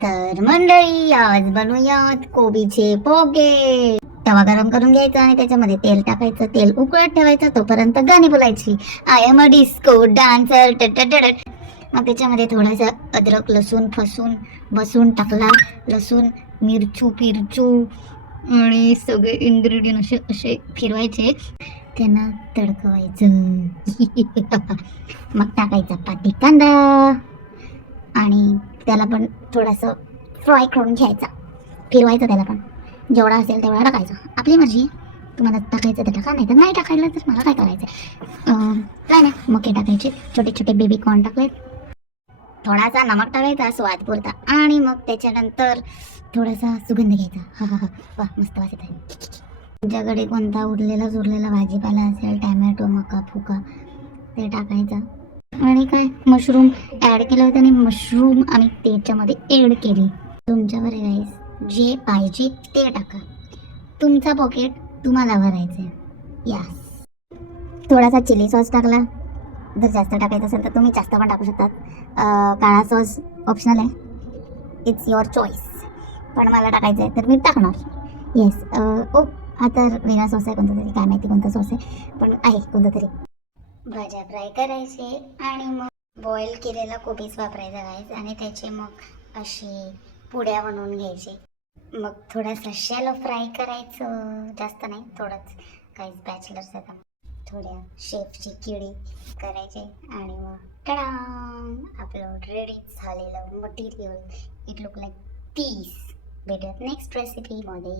तर मंडळी आज बनवूयात कोबीचे पोगे. तवा गरम करून घ्यायचा आणि त्याच्यामध्ये तेल टाकायचं. तेल उकळत ठेवायचं, तोपर्यंत गाणी बोलायची. I am a disco dancer. मग त्याच्यामध्ये थोडासा अद्रक लसूण फसून बसून टाकला. लसूण मिरचू पिरचू आणि सगळे इन्ग्रेडियंट असे असे फिरवायचे, त्यांना तडकवायचं. मग टाकायचा पाती कांदा आणि त्याला पण थोडंसं फ्राय करून घ्यायचा. फिरवायचं त्याला पण. जेवढा असेल तेवढा टाकायचा. आपली मर्जी, तुम्हाला टाकायचं तर टाका, नाही तर नाही टाकायला तर मला काय करायचं. काय नाही, मके टाकायचे. छोटे छोटे बेबी कॉर्न टाकले. थोडासा नमक टाकायचा स्वादपुरता आणि मग त्याच्यानंतर थोडासा सुगंध घ्यायचा. हा हा हा, वा मस्त वास येत आहे. तुमच्याकडे कोणता उरलेला भाजीपाला असेल, टॅमॅटो मका फुका, ते टाकायचं. आणि काय मशरूम ॲड केलं होतं आणि मशरूम आम्ही त्याच्यामध्ये ॲड केली. तुमच्यावर आहे गाईस, जे पाहिजे ते टाका. तुमचा पॉकेट तुम्हाला भरायचं आहे. यस. थोडासा चिली सॉस टाकला. जर जास्त टाकायचं असेल तर तुम्ही जास्त पण टाकू शकतात. काळा सॉस ऑप्शनल आहे, इट्स युअर चॉईस. पण मला टाकायचं आहे तर मी टाकणार. येस. ओ हा तर वेगळा सॉस आहे, कोणता तरी, काय माहिती कोणता सॉस आहे, पण आहे कोणता तरी. भाज्या फ्राय करायचे आणि मग बॉईल केलेला कोबीज वापरायचा गाईस आणि त्याचे मग असे पुड्या बनवून घ्यायचे. मग थोडासा शॅलो फ्राय करायचं, जास्त नाही, थोडंच. काहीच बॅचलर्स आहेत, थोड्या शेफची किडी करायचे आणि मग टडा, आपलं रेडी झालेलं material. It look like piece. भेटूयात नेक्स्ट रेसिपीमध्ये.